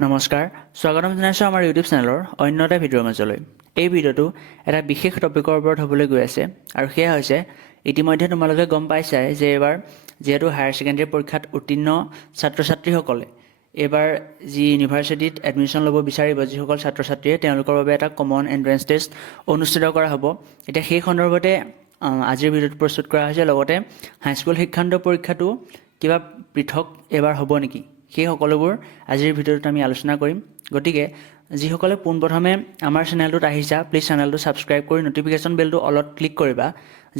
নমস্কাৰ, স্বাগতম জনাইছোঁ আমাৰ ইউটিউব চেনেলৰ অন্য এটা ভিডিঅ'ৰ মাজলৈ। এই ভিডিঅ'টো এটা বিশেষ টপিকৰ ওপৰত হ'বলৈ গৈ আছে আৰু সেয়া হৈছে, ইতিমধ্যে তোমালোকে গম পাইছাই যে এইবাৰ যিহেতু হায়াৰ ছেকেণ্ডেৰী পৰীক্ষাত উত্তীৰ্ণ ছাত্ৰ ছাত্ৰীসকলে এইবাৰ যি ইউনিভাৰ্চিটিত এডমিশ্যন ল'ব বিচাৰিব, যিসকল ছাত্ৰ ছাত্ৰীয়ে তেওঁলোকৰ বাবে এটা কমন এণ্ট্ৰেঞ্চ টেষ্ট অনুষ্ঠিত কৰা হ'ব, এতিয়া সেই সন্দৰ্ভতে আজিৰ ভিডিঅ'টো প্ৰস্তুত কৰা হৈছে, লগতে হাইস্কুল শিক্ষান্ত পৰীক্ষাটো কিবা পৃথক এইবাৰ হ'ব নেকি? সেই সকলোবোৰ আজিৰ ভিডিঅ'টোত আমি আলোচনা কৰিম। গতিকে, যিসকলে পোনপ্ৰথমে আমাৰ চেনেলটোত আহিছা প্লিজ চেনেলটো ছাবস্ক্ৰাইব কৰি ন'টিফিকেশ্যন বেলটো অলপ ক্লিক কৰিবা,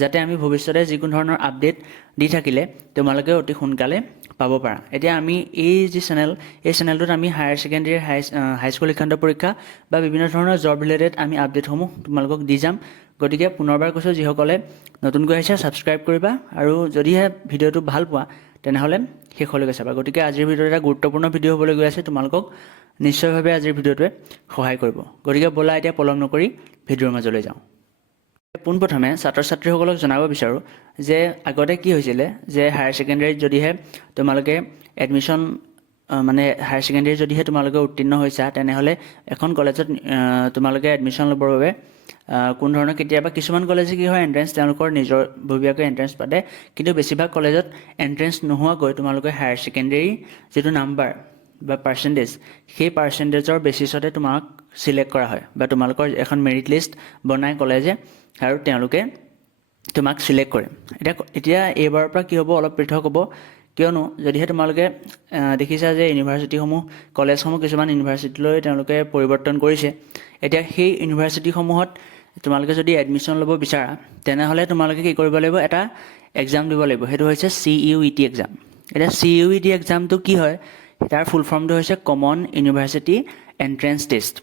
যাতে আমি ভৱিষ্যতে যিকোনো ধৰণৰ আপডেট দি থাকিলে তোমালোকে অতি সোনকালে পাব পাৰা। এতিয়া আমি এই যি চেনেল, এই চেনেলটোত আমি হায়াৰ ছেকেণ্ডেৰী হাই হাইস্কুল শিক্ষান্ত পৰীক্ষা বা বিভিন্ন ধৰণৰ জব ৰিলেটেড আমি আপডেটসমূহ তোমালোকক দি যাম। গতিকে পুনৰবাৰ কৈছোঁ, যিসকলে নতুনকৈ আহিছে ছাবস্ক্ৰাইব কৰিবা আৰু যদিহে ভিডিঅ'টো ভালো পোৱা, তেনেহ'লে শেষলৈকে চাবা। গতিকে আজিৰ ভিডিঅ'ত এটা গুৰুত্বপূৰ্ণ ভিডিঅ' হ'বলৈ গৈ আছে, তোমালোকক নিশ্চয়ভাৱে আজিৰ ভিডিঅ'টোৱে সহায় কৰিব। গতিকে ব'লা, এতিয়া পলম নকৰি ভিডিঅ'ৰ মাজলৈ যাওঁ। পোনপ্ৰথমে ছাত্ৰ ছাত্ৰীসকলক জনাব বিচাৰোঁ যে আগতে কি হৈছিলে, যে হায়াৰ ছেকেণ্ডেৰীত যদিহে তোমালোকে এডমিশ্যন মানে হায়াৰ ছেকেণ্ডেৰী যদিহে তোমালোকে উত্তীৰ্ণ হৈছা, তেনেহ'লে এখন কলেজত তোমালোকে এডমিশ্যন ল'বৰ বাবে কোনো ধৰণৰ কেতিয়াবা কিছুমান কলেজে কি হয় এণ্ট্ৰেঞ্চ তেওঁলোকৰ নিজৰ ববীয়াকৈ এণ্ট্ৰেঞ্চ পাতে, কিন্তু বেছিভাগ কলেজত এণ্ট্ৰেঞ্চ নোহোৱাকৈ তোমালোকে হায়াৰ ছেকেণ্ডেৰী যিটো নাম্বাৰ বা পাৰ্চেণ্টেজ সেই পাৰ্চেণ্টেজৰ বেচিছতে তোমাক চিলেক্ট কৰা হয় বা তোমালোকৰ এখন মেৰিট লিষ্ট বনাই কলেজে আৰু তেওঁলোকে তোমাক চিলেক্ট কৰে। এতিয়া এতিয়া এইবাৰৰ পৰা কি হ'ব, অলপ পৃথক হ'ব। কিয়নো যদিহে তোমালোকে দেখিছা যে ইউনিভাৰ্চিটিসমূহ কলেজসমূহ কিছুমান ইউনিভাৰ্চিটিলৈ তেওঁলোকে পৰিৱৰ্তন কৰিছে, এতিয়া সেই ইউনিভাৰ্চিটিসমূহত তোমালোকে যদি এডমিশ্যন ল'ব বিচাৰা, তেনেহ'লে তোমালোকে কি কৰিব লাগিব, এটা এক্সাম দিব লাগিব, সেইটো হৈছে C U E T exam এতিয়া চি ইউ ই টি এক্সামটো কি হয়, তাৰ ফুল ফৰ্মটো হৈছে কমন ইউনিভাৰ্চিটি এণ্ট্ৰেঞ্চ টেষ্ট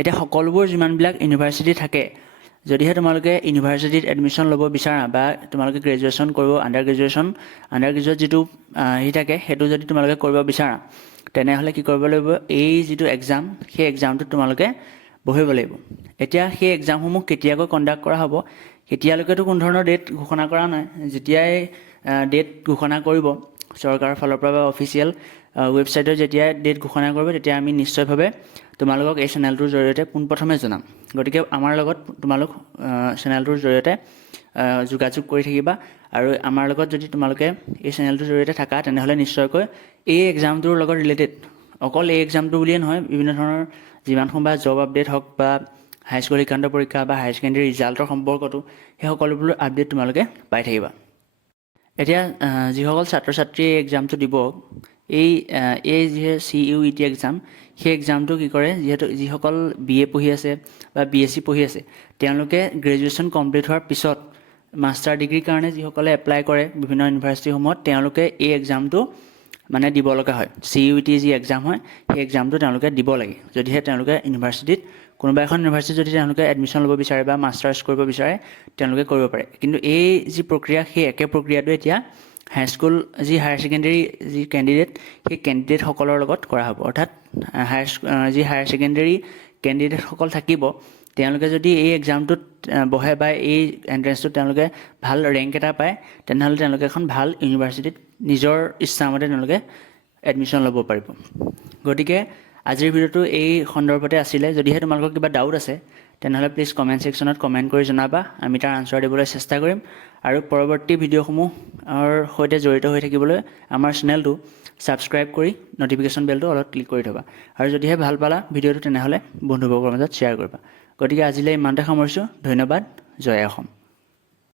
এতিয়া সকলোবোৰ যিমানবিলাক ইউনিভাৰ্চিটি থাকে যদিহে তোমালোকে ইউনিভাৰ্চিটিত এডমিশ্যন ল'ব বিচাৰা বা তোমালোকে গ্ৰেজুৱেশ্যন কৰিব আণ্ডাৰ গ্ৰেজুৱেশ্যন আণ্ডাৰ গ্ৰেজুৱেট যিটো হেৰি থাকে, সেইটো যদি তোমালোকে কৰিব বিচাৰা, তেনেহ'লে কি কৰিব লাগিব? এই যিটো এক্সাম সেই এক্সামটোত তোমালোকে বহিব লাগিব। এতিয়া সেই এক্সামসমূহ কেতিয়াকৈ কণ্ডাক্ট কৰা হ'ব? এতিয়ালৈকেতো কোনো ধৰণৰ ডেট ঘোষণা কৰা নাই। যেতিয়াই ডেট ঘোষণা কৰিব চৰকাৰৰ ফালৰ পৰা বা অফিচিয়েল ৱেবছাইটত যেতিয়া ডেট ঘোষণা কৰিব তেতিয়া আমি নিশ্চয়ভাৱে তোমালোকক এই চেনেলটোৰ জৰিয়তে পোনপ্ৰথমে জনাম। গতিকে আমাৰ লগত তোমালোক চেনেলটোৰ জৰিয়তে যোগাযোগ কৰি থাকিবা আৰু আমাৰ লগত যদি তোমালোকে এই চেনেলটোৰ জৰিয়তে থাকা তেনেহ'লে নিশ্চয়কৈ এই এক্সামটোৰ লগত ৰিলেটেড অকল এই এক্সামটো বুলিয়ে নহয় বিভিন্ন ধৰণৰ যিমানসমূহ বা জব আপডেট হওক বা হাইস্কুল শিক্ষান্ত পৰীক্ষা বা হায়াৰ ছেকেণ্ডেৰী ৰিজাল্টৰ সম্পৰ্কতো সেই সকলোবোৰ আপডেট তোমালোকে পাই থাকিবা। এতিয়া যিসকল ছাত্ৰ ছাত্ৰীয়ে এক্সামটো দিব, এই এই যি C U E T exam সেই এক্সামটো কি কৰে, যিহেতু যিসকল বি এ পঢ়ি আছে বা বি এছ চি পঢ়ি আছে, তেওঁলোকে গ্ৰেজুৱেশ্যন কমপ্লিট হোৱাৰ পিছত মাষ্টাৰ ডিগ্ৰীৰ কাৰণে যিসকলে এপ্লাই কৰে বিভিন্ন ইউনিভাৰ্চিটিসমূহত তেওঁলোকে এই এক্সামটো মানে দিব লগা হয়। চি ইউ টি যি এক্সাম হয়, সেই এক্সামটো তেওঁলোকে দিব লাগে, যদিহে তেওঁলোকে ইউনিভাৰ্চিটিত কোনোবা এখন ইউনিভাৰ্চিটিত যদি তেওঁলোকে এডমিশ্যন ল'ব বিচাৰে বা মাষ্টাৰ্ছ কৰিব বিচাৰে, তেওঁলোকে কৰিব পাৰে। কিন্তু এই যি প্ৰক্ৰিয়া, সেই একে প্ৰক্ৰিয়াটো এতিয়া হাইস্কুল যি হায়াৰ ছেকেণ্ডেৰী যি কেণ্ডিডেট সেই কেণ্ডিডেটসকলৰ লগত কৰা হ'ব। অৰ্থাৎ হায়াৰ যি হায়াৰ ছেকেণ্ডেৰী কেণ্ডিডেটসকল থাকিব, তেওঁলোকে যদি এই এক্সামটোত বহে বা এই এণ্ট্ৰেঞ্চটোত তেওঁলোকে ভালো ৰেংক এটা পায়, তেনেহ'লে তেওঁলোকে এখন ভালো ইউনিভাৰ্চিটিত নিজৰ ইচ্ছামতে তেওঁলোকে এডমিশ্যন ল'ব পাৰিব। গতিকে আজিৰ ভিডিঅ'টো এই সন্দৰ্ভতে আছিলে। যদিহে তোমালোকৰ কিবা ডাউট আছে, তেনেহ'লে প্লিজ কমেণ্ট ছেকশ্যনত কমেণ্ট কৰি জনাবা। আমি তাৰ আনচাৰ দিবলৈ চেষ্টা কৰিম। আৰু পৰৱৰ্তী ভিডিঅ'সমূহৰ সৈতে জড়িত হৈ থাকিবলৈ আমাৰ চেনেলটো ছাবস্ক্ৰাইব কৰি ন'টিফিকেশ্যন বেলটো অলপ ক্লিক কৰি থ'বা। আৰু যদিহে ভালো পালা ভিডিঅ'টো, তেনেহ'লে বন্ধুবৰ্গৰ মাজত শ্বেয়াৰ কৰিবা। গতিকে আজিলৈ ইমানতে সামৰিছোঁ। ধন্যবাদ। জয় অসম।